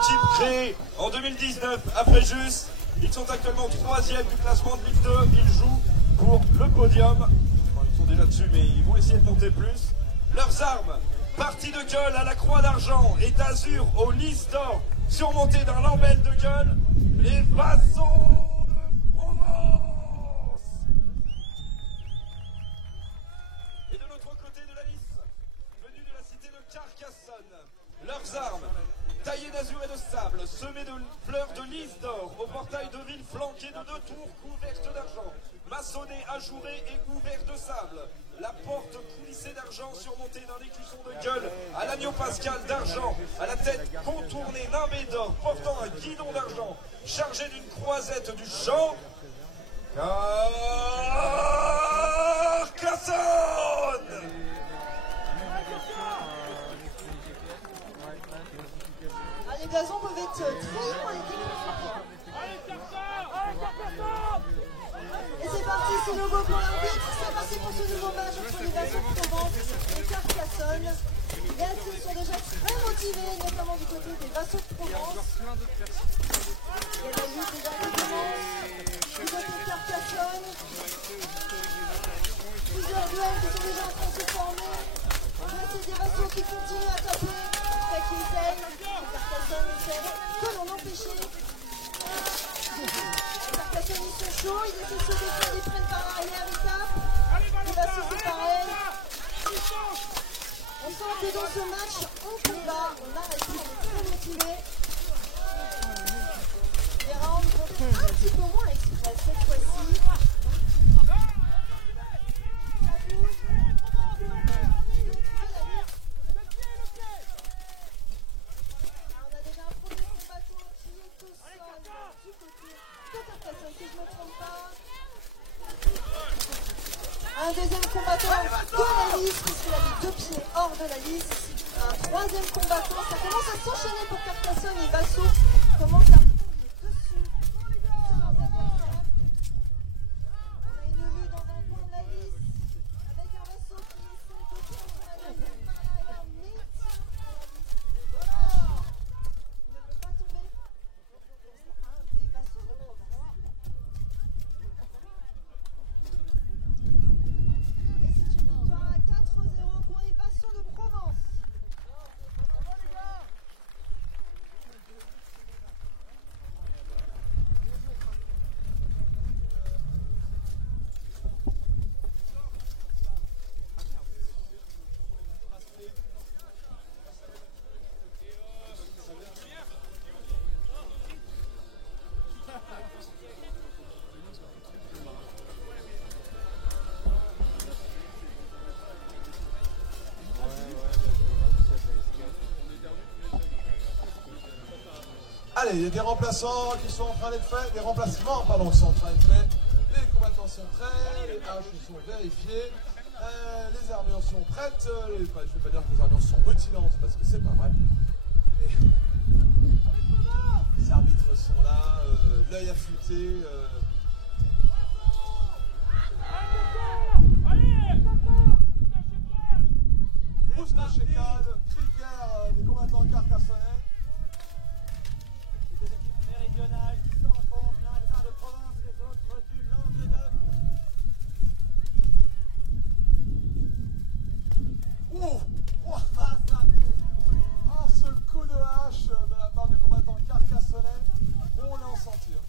Type créé en 2019 à Fréjus. Ils sont actuellement 3e du classement de Ligue 2. Ils jouent pour le podium. Enfin, ils sont déjà dessus, mais ils vont essayer de monter plus. Leurs armes, partie de gueule à la croix d'argent et d'azur au lys d'or, surmonté d'un lambel de gueule, les Vassaux de Provence. Et de l'autre côté de la lys, venus de la cité de Carcassonne, leurs armes, taillées d'azur et de sable, semées de fleurs de lys d'or, au portail de ville flanqué de 2 tours couvertes d'argent, maçonnées, ajourées et couvertes de sable. La porte coulissée d'argent surmontée d'un écusson de gueule à l'agneau pascal d'argent, à la tête contournée nimbée d'or, portant un guidon d'argent, chargé d'une croisette du champ. Carcassonne! Les blasons peuvent être très longs et et c'est parti, c'est le go pour l'arbitre. C'est parti pour ce nouveau match entre les Vassaux de Provence et Carcassonne. Les athlètes sont déjà très motivés, notamment du côté des Vassaux de Provence. Il y a la lutte déjà qui commence du côté de Carcassonne. Plusieurs duels qui sont déjà en train de se former. C'est des Vassaux qui continuent à taper. Fait qu'ils aiment. Carcassonne essaie que l'on empêchait. Carcassonne, ils sont chauds, ils essaient de se défendre, ils prennent par l'arrière, ils tapent. Les Vassaux, c'est pareil. On sent que dans ce match, on combat, on n'arrête plus, on est très motivés. Les rounds vont être un petit peu moins express cette fois-ci. Ça bouge. On a déjà un premier combattant qui est au sol du côté de Carcassonne, si je ne me trompe pas. Un deuxième combattant de la liste, puisqu'il a mis 2 pieds hors de la liste. Un troisième combattant, ça commence à s'enchaîner pour Carcassonne et Vassaux commence à prendre le dessus. On a une vue dans un coin de la liste, avec un Vassaux qui essaie de prendre la liste par l'arrière, mais tient à la liste. Il ne veut pas tomber. C'est un des Vassaux de Provence. Et c'est une victoire à 4-0 pour les Vassaux de Provence. Allez, il y a des remplaçants qui sont en train d'être faits, des remplacements, pardon, qui sont en train d'être faits. Les combattants sont prêts, les haches sont vérifiées, les armures sont prêtes. Je ne vais pas dire que les armures sont rutilantes parce que c'est pas vrai. Mais les arbitres sont là, l'œil affûté. Moustachekal, criquet des combattants carcassonnais. Des équipes méridionales qui s'enfoncent, l'un les uns de Provence, les autres du Languedoc. Ouf! Oh, ce coup de hache de la part du combattant carcassonnais, on l'a en sentir.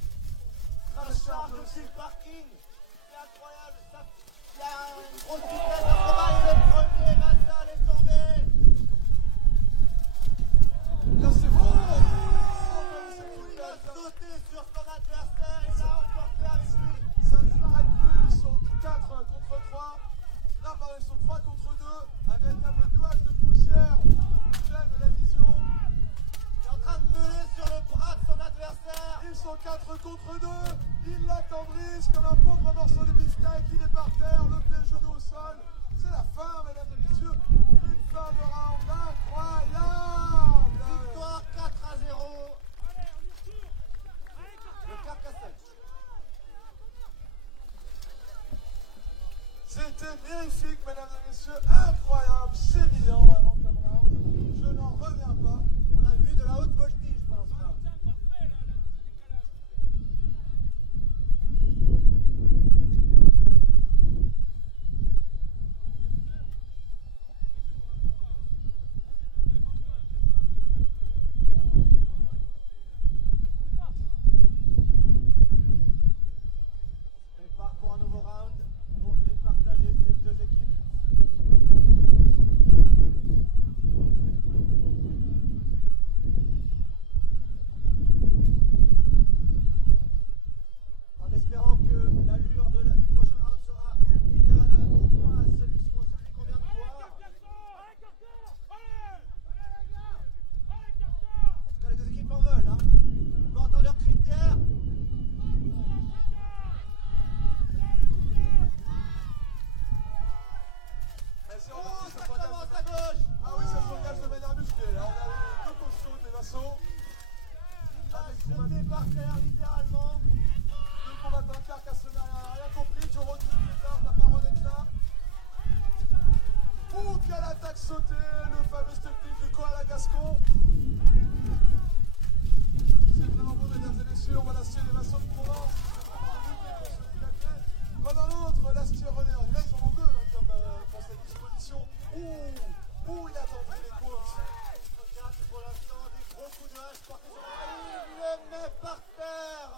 Ça charge aussi le parking. C'est incroyable. Ça, il y a une grosse vitesse en combat et le premier Vassal est tombé. Là, c'est bon! Il a sauté sur son adversaire et l'a emporté avec lui. Ça ne s'arrête plus, ils sont 4 contre 3. Là, pardon, ils sont 3 contre 2. Un véritable nuage de poussière gêne la vision. Il est en train de meuler sur le bras de son adversaire. Ils sont 4 contre 2. Ils l'attendrissent comme un pauvre morceau de beefsteak. Il est par terre, le pied genou au sol. C'est la fin, mesdames et messieurs. Une fin de round incroyable. Victoire 4-0. Le Carcassonne. C'était magnifique, mesdames et messieurs. Incroyable, sémillant, vraiment, comme round. Je n'en reviens pas. On a vu de la haute voltige pendant terre, littéralement. Le combattant Carcassonne n'a rien compris. Tu recules plus tard, ta parole est là. Oh, quelle attaque sautée, le fameux technique du koala gascon. C'est vraiment beau, mesdames et messieurs, on va l'acier des maçons de Provence. Pendant l'autre, l'acier René. Là, ils en ont deux hein, comme pour cette disposition. Ouh, il a tenté les courses. Pour l'instant, des gros coups de hache portés sur la ligne. Il le met par terre.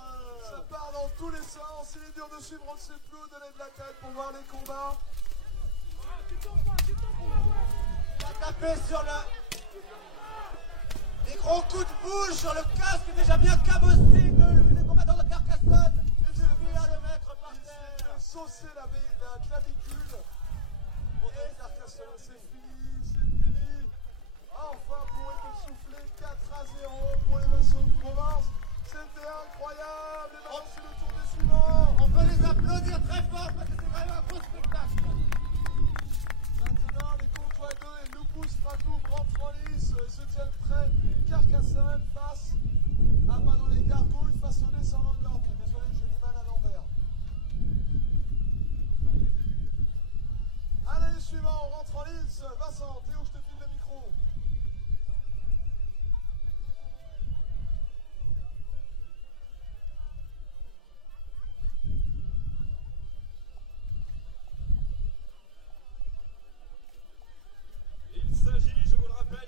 Ça part dans tous les sens. Il est dur de suivre, on ne sait plus où donner de la tête pour voir les combats. Il a tapé sur le... Des gros coups de bouche sur le casque déjà bien cabossé du combattant de Carcassonne. Il suffit à le mettre par terre. Il a saucé la clavicule. Et Carcassonne, c'est fini. Enfin, pour être soufflé 4-0 pour les maçons de Provence. C'était incroyable. Et maintenant, c'est le tour des suivants. On peut les applaudir très fort parce que c'est vraiment un beau spectacle. Maintenant, les Comtois 2 et Lupus Stratou, Grand Franlis se tiennent prêts. Carcassonne face à Manon les Gargouilles, face au descendant de l'ordre. Désolé, j'ai du mal à l'envers. Allez, suivant, on rentre en lice. Vincent, Théo, je te file le micro. Il s'agit, je vous le rappelle,